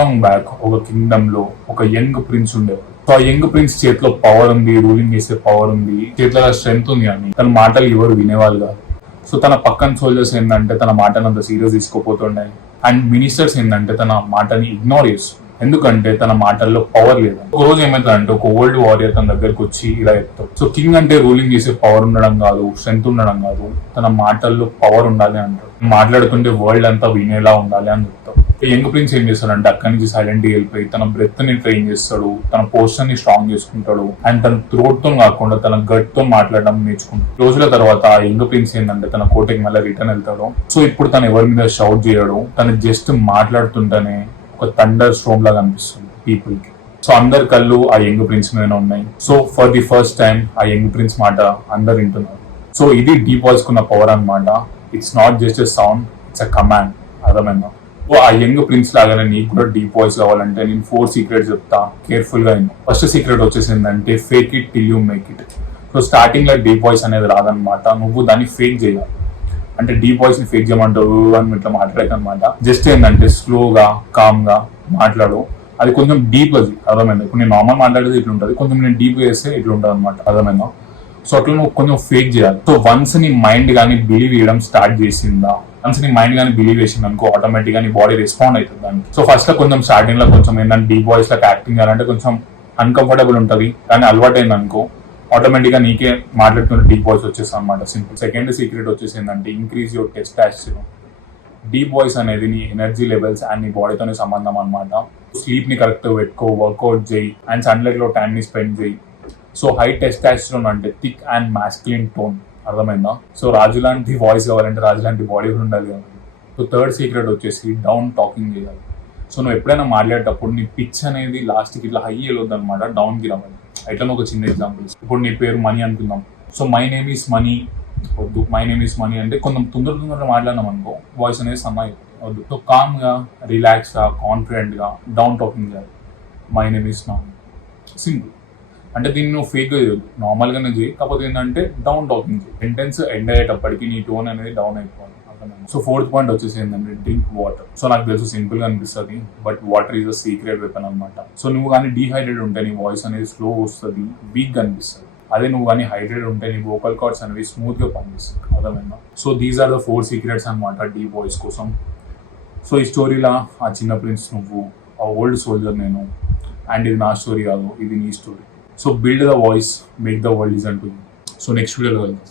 Long back ఒక Kingdom లో ఒక యంగ్ ప్రిన్స్ ఉండేవాడు. సో ఆ యంగ్ ప్రిన్స్ చేతిలో పవర్ ఉంది, రూలింగ్ చేసే పవర్ ఉంది, చేతిలో స్ట్రెంగ్త్ ఉంది, కానీ తన మాటలు ఎవరు వినేవాళ్ళు కాదు. సో తన పక్కన సోల్జర్స్ ఏంటంటే తన మాటను అంత సీరియస్ తీసుకోపోతుండే, అండ్ మినిస్టర్స్ ఏంటంటే తన మాటని ఇగ్నోర్ చేస్తారు. ఎందుకంటే తన మాటల్లో పవర్ లేదు. ఒక రోజు ఏమైతుందంటే ఒక ఓల్డ్ వారియర్ తన దగ్గరకు వచ్చి ఇలా చెప్తాడు, సో కింగ్ అంటే రూలింగ్ చేసే పవర్ ఉండడం కాదు, స్ట్రెంగ్త్ ఉండడం కాదు, తన మాటల్లో పవర్ ఉండాలి అంటాడు. మాట్లాడుతుంటే వరల్డ్ అంతా వినేలా ఉండాలి అని చెప్తాడు. యంగ్ ప్రిన్స్ ఏం చేస్తాడంటే అక్కడి నుంచి సైలెంట్ గా వెళ్ళిపోయి తన బ్రెత్ ని ట్రైన్ చేస్తాడు, తన పోస్టర్ ని స్ట్రాంగ్ చేసుకుంటాడు, అండ్ తన థ్రోట్ తో కాకుండా తన గట్ తో మాట్లాడడం నేర్చుకుంటాడు. రోజుల తర్వాత ఆ యంగ్ ప్రిన్స్ ఏంటంటే తన కోటకి మళ్ళీ రిటర్న్ వెళ్తాడు. సో ఇప్పుడు తను ఎవరి మీద షౌట్ చేయడు, తను జస్ట్ మాట్లాడుతుంటేనే ఒక థండర్ స్ట్రోమ్ లాగా అనిపిస్తుంది పీపుల్ కి. సో అందరి కళ్ళు ఆ యంగ్ ప్రిన్స్ మీద ఉన్నాయి. So for the first time ఆ యంగ్ ప్రిన్స్ మాట అందరు వింటున్నారు. సో ఇది డీప్ వాయిస్ కున్న పవర్ అనమాట. It's not just a sound, it's a command. అర్థమైందా? సో ఆ యంగ్ ప్రిన్స్ లాగానే నీకు కూడా డీప్ వాయిస్ కావాలంటే నేను 4 సీక్రెట్స్ చెప్తా, కేర్ఫుల్ గా విను. ఫస్ట్ సీక్రెట్ వచ్చేసిందంటే fake it till you make it. So starting లో డీప్ వాయిస్ అనేది రాదనమాట, నువ్వు దాన్ని ఫేక్ చేయాలి. అంటే డీప్ వాయిస్ ని ఫేక్ చేయమంటావు అని ఇట్లా మాట్లాడకనమాట. జస్ట్ ఏంటంటే స్లోగా కామ్ గా మాట్లాడు. అది కొంచెం డీప్, అది అర్థమైందా? ఇప్పుడు నేను నార్మల్ మాట్లాడేది ఇట్లా ఉంటుంది, కొంచెం నేను డీప్ చేస్తే ఇట్లా ఉంటుంది అనమాట. అర్థమైందా? సో అట్లా నువ్వు కొంచెం ఫేక్ చేయాలి. సో వన్స్ నీ మైండ్ కానీ బిలీవ్ చేయడం స్టార్ట్ చేసిందా, వన్స్ నీ మైండ్ కానీ బిలీవ్ చేసింది అనుకో, ఆటోమేటిక్ గా నీ బాడీ రెస్పాండ్ అవుతుంది దానికి. సో ఫస్ట్ లో కొంచెం స్టార్టింగ్ లో కొంచెం ఏంటంటే డీప్ వాయిస్ లో యాక్టింగ్ చేయాలంటే కొంచెం అన్కంఫర్టబుల్ ఉంటుంది, కానీ అలవాటు అయింది అనుకో ఆటోమేటిక్ గా నీకే మాట్లాడుతున్న డీప్ వాయిస్ వచ్చేస్తుంది అనమాట. సింపుల్. సెకండ్ సీక్రెట్ వచ్చేసి ఏంటంటే increase your testosterone. Deep voice అనేది నీ ఎనర్జీ లెవెల్స్ అండ్ నీ బాడీతోనే సంబంధం అనమాట. స్లీప్ ని కరెక్ట్ పెట్టుకో, వర్కౌట్ చేయి, అండ్ సన్లైట్ లో టైం ని స్పెండ్ చేయి. సో హై టెస్టోస్టెరాన్ అంటే థిక్ అండ్ మాస్కులిన్ టోన్. అర్థమైందా? సో రాజు లాంటి వాయిస్ కావాలంటే రాజు లాంటి బాడీ ఉండాలి కాబట్టి. సో థర్డ్ సీక్రెట్ వచ్చేసి డౌన్ టాకింగ్ చేయాలి. సో నువ్వు ఎప్పుడైనా మాట్లాడేటప్పుడు నీ పిచ్ అనేది లాస్ట్కి ఇట్లా హై వెళ్ళొద్దు అనమాట, డౌన్ కి రావాలి. ఎట్లా ఒక చిన్న ఎగ్జాంపుల్, ఇప్పుడు నీ పేరు మనీ అనుకుందాం. So my name is money వద్దు, మై నేమ్ ఈస్ మనీ అంటే కొంచెం తొందరగా మాట్లాడినాం అనుకో వాయిస్ అనేది సన్న వద్దు. సో కామ్ గా, రిలాక్స్ గా, కాన్ఫిడెంట్ గా డౌన్ టాకింగ్ చేయాలి. My name is money. Simple. అంటే దీన్ని నువ్వు ఫేక్ గా చేయదు, నార్మల్ గానే చేయి, కాకపోతే ఏంటంటే డౌన్ టాకింగ్ చేయి. సెంటెన్స్ ఎండ్ అయ్యేటప్పటికి నీ టోన్ అనేది డౌన్ అయిపోవాలి. సో ఫోర్త్ పాయింట్ వచ్చేసి ఏంటంటే డ్రింక్ వాటర్. సో నాకు తెలుసు సింపుల్ గా అనిపిస్తుంది, but water is a secret weapon అనమాట. సో నువ్వు కానీ డీహైడ్రేట్ ఉంటే నీ వాయిస్ అనేది స్లో వస్తుంది, వీక్ గా అనిపిస్తుంది. అదే నువ్వు కానీ హైడ్రేట్ ఉంటే నీ వోకల్ కార్డ్స్ అనేవి స్మూత్ గా పనిచేస్తుంది. అర్థమైందా? So these are the 4 secrets అనమాట డీప్ వాయిస్ కోసం. సో ఈ స్టోరీలా ఆ చిన్న ప్రిన్స్ నువ్వు, ఆ ఓల్డ్ సోల్జర్ నేను, అండ్ ఇది నా స్టోరీ కాదు, ఇది నీ story. So build the voice, make the world listen to you. So next వీడియోలో వెళ్దాం.